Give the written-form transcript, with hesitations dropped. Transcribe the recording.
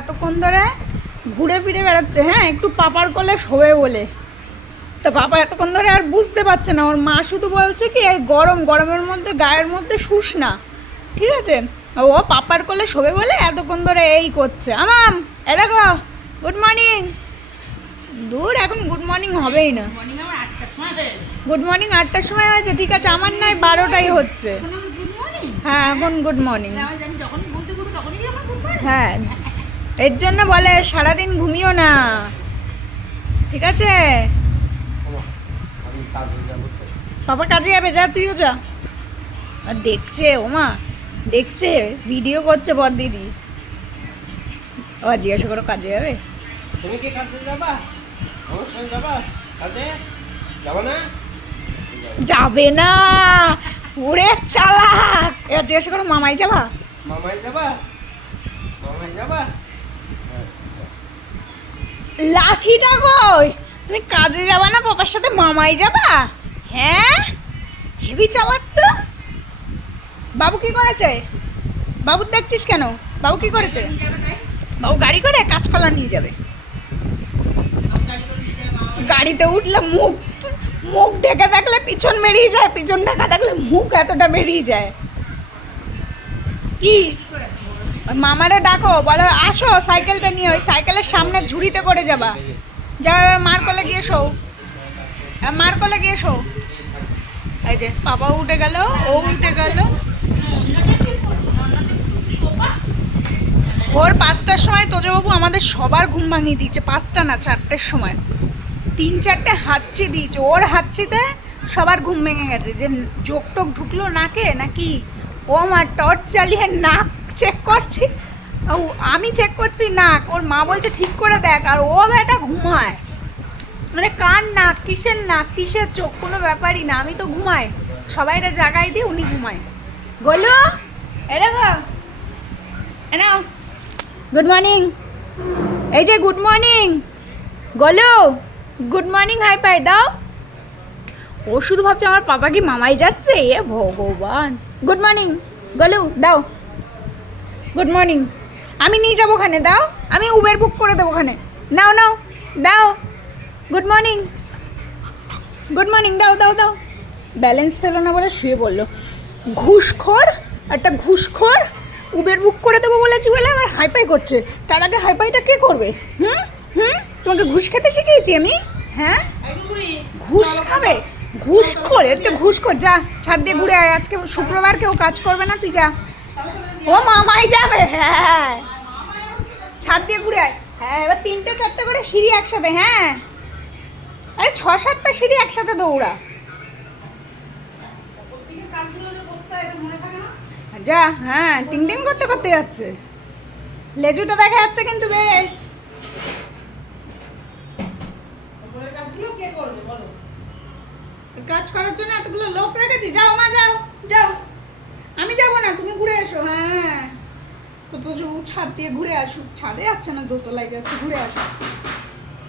এতক্ষণ ধরে ঘুরে ফিরে বেড়াচ্ছে, হ্যাঁ, একটু পাপার কোলে শোবে বলে। তো পাপা এতক্ষণ ধরে আর বুঝতে পারছে না, ওর মা শুধু বলছে কি এই গরমের মধ্যে গায়ের মধ্যে শুস না, ঠিক আছে। ও পাপার কোলে শোবে বলে এতক্ষণ ধরে এই করছে। আমাম এ দেখো, গুড মর্নিং। দূর, এখন গুড মর্নিং হবেই না। গুড মর্নিং 8টার সময় হয়েছে, ঠিক আছে, আমার নয় 12টাই হচ্ছে। হ্যাঁ, এখন গুড মর্নিং। হ্যাঁ, এর জন্য বলে সারাদিন ঘুমিও না, ঠিক আছে। পাপা কাজে যাবে, যা তুইও যা। আর দেখছে ওমা, দেখছে ভিডিও করছে বর দিদি। আবার জিজ্ঞাসা করো কাজে যাবে? তুমি কি কাজে যাবা? অবশ্যই যাবা কাজে? যাবা না? যাবে না, ওরে চালাক। এবার জিজ্ঞাসা করো মামাই যাবা? মামাই যাবা? মামাই যাবা? লাঠিটা কই? তুমি কাজে যাবা না, পাপার সাথে মামাই যাবা? হ্যাঁ, হেভি চালাক তো। বাবু কি করেছে? বাবু দেখছিস কেন? বাবু কি করেছে? বাবু গাড়ি করে কাঁচকলা নিয়ে যাবে। গাড়িতে উঠলে মুখ মুখ ঢেকে থাকলে পিছন বেরিয়ে যায়, পিছন ঢাকা থাকলে মুখ এতটা বেরিয়ে যায়। কি মামারে ডাকো, বলো আসো সাইকেলটা নিয়ে, ওই সাইকেলের সামনে ঝুড়িতে করে যাবা। যা, মার কোলে গিয়ে শো, মার কোলে গিয়ে শো। এই যে বাবা উঠে গেল, ও উঠে গেল। ভোর 5টার সময় তোজবাবু আমাদের সবার ঘুম ভাঙিয়ে দিয়েছে। 5টা না, 4টের সময় 3-4টে হাঁচি দিয়েছে। ওর হাঁচিতে সবার ঘুম ভেঙে গেছে। যে জোক টোক ঢুকলো নাকে নাকি, ও আমার টর্চ চালিয়ে নাক চেক করছি, ও আমি চেক করছি নাক, ওর মা বলছে ঠিক করে দেখ, আর ও বেটা ঘুমায়। মানে কার নাক, কিসের নাক, কিসের চোখ, কোনো ব্যাপারই না। আমি তো ঘুমাই, সবাইরা জাগাই দিয়ে উনি ঘুমায়। গলু এরকম এনাও, গুড মর্নিং। এই যে গুড মর্নিং। গলু গুড মর্নিং, হাই পাই দাও। ও শুধু ভাবছে আমার পাপা কি মামাই যাচ্ছে, এ ভগবান। গুড মর্নিং গলু, দাও গুড মর্নিং। আমি নিয়ে যাবো ওখানে, দাও, আমি উবের বুক করে দেবো ওখানে। নাও নাও, দাও গুড মর্নিং। গুড মর্নিং, দাও দাও দাও। ব্যালেন্স পেলো না বলে শুয়ে বললো। ঘুষখোর, একটা ঘুষখোর। উবের বুক করে দেবো বলেছি বলে আবার হাইপাই করছে। তার আগে হাইপাইটা কে করবে? হুম হুম, তোমাকে ঘুষ খেতে শিখিয়েছি আমি? হ্যাঁ, ঘুষ খাবে? ঘুষখোর, একটু ঘুষখোর। যা ছাদ দিয়ে ঘুরে আয়, আজকে শুক্রবার কেউ কাজ করবে না, তুই যা। ও মামাই যাবে, হ্যাঁ, ছাদ দিয়ে ঘুরে আয়। হ্যাঁ, এবার 3টে-4টে করে সিঁড়ি একসাথে। হ্যাঁ, আরে 6-7টা সিঁড়ি একসাথে দৌড়া। যা, হ্যাঁ, টিং টিং করতে করতে যাচ্ছে। লেজুটা দেখা যাচ্ছে কিন্তু বেশ। কাজ করার জন্য এতগুলো লোক রেখেছি। যাও মা, যাও যাও। আমি যাবো না, তুমি ঘুরে এসো। হ্যাঁ, তো ছাদ দিয়ে ঘুরে আসুক। ছাদে যাচ্ছে না, দোতলায় যাচ্ছে, ঘুরে আসুক।